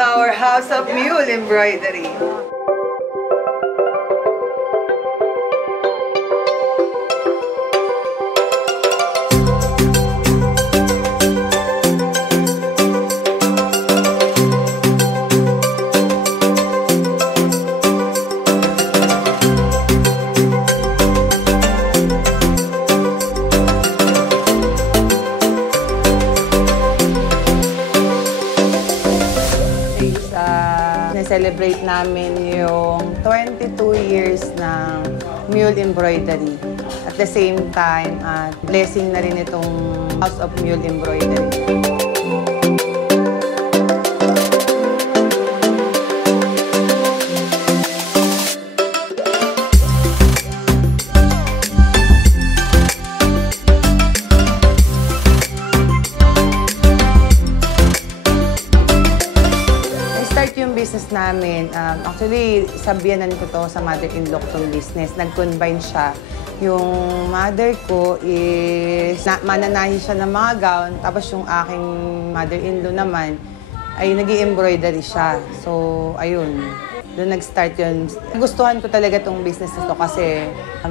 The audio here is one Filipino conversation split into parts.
our House of Mule Embroidery. Celebrate namin yung 22 years ng Mule Embroidery. At the same time, blessing na rin itong House of Mule Embroidery. Yung business namin, actually, sabihanan ko to sa mother-in-law kong business. Nag-combine siya. Yung mother ko is mananahi siya ng mga gown, tapos yung aking mother-in-law naman ay nag-i-embroidery siya. So, ayun. Doon nag-start yun. Gustuhan ko talaga tong business na to kasi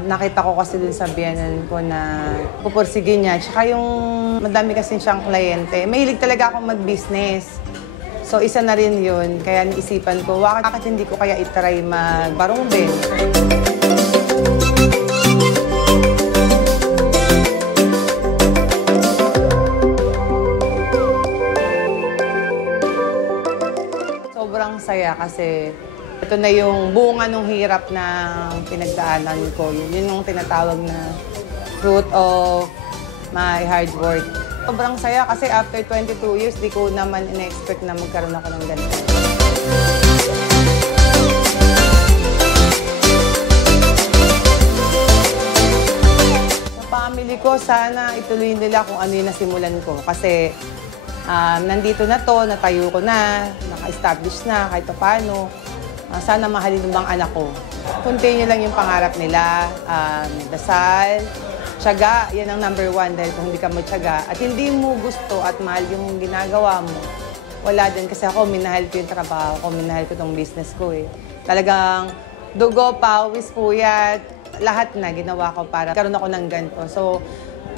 nakita ko kasi dun sa biyanan ko na pupursige niya. Tsaka yung madami kasi siyang kliyente. Mahilig talaga akong mag-business. So, isa na rin yun. Kaya naisipan ko, bakit hindi ko kaya itry magbarong din? Sobrang saya kasi ito na yung bunga ng hirap na pinagdaanan ko. Yun yung tinatawag na fruit of my hard work. Sobrang saya kasi after 22 years, di ko naman in-expect na magkaroon ako ng ganito. Sa family ko, sana ituloy nila kung ano yung nasimulan ko. Kasi nandito na to, natayo ko na, naka-establish na kahit paano. Sana mahalin ng mga anak ko. Continue lang yung pangarap nila, dasal, tiyaga, yan ang number one dahil kung hindi ka magtiyaga at hindi mo gusto at mahal yung ginagawa mo, wala din. Kasi ako, minahal ko yung trabaho ko, minahal ko tong business ko eh. Talagang dugo, pawis, puyat, lahat na ginawa ko para karoon ako ng ganito. So,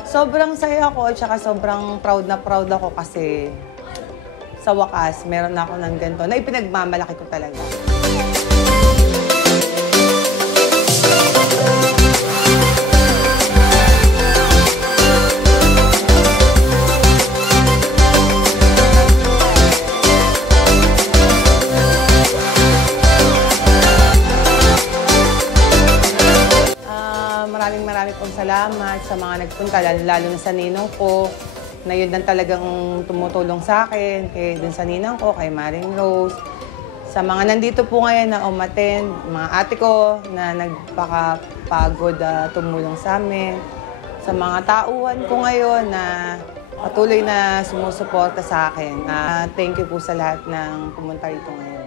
sobrang saya ako at saka sobrang proud ako kasi sa wakas, meron na ako ng ganito na ipinagmamalaki ko talaga. Maraming pong salamat sa mga nagpunta, lalo na sa ninong ko, na yun lang talagang tumutulong sa akin, kay dun sa ninang ko, kay Maring Rose, sa mga nandito po ngayon na umattend, mga ate ko na nagpakapagod tumulong sa amin, sa mga tauhan ko ngayon na patuloy na sumusuporta sa akin. Thank you po sa lahat ng pumunta rito ngayon.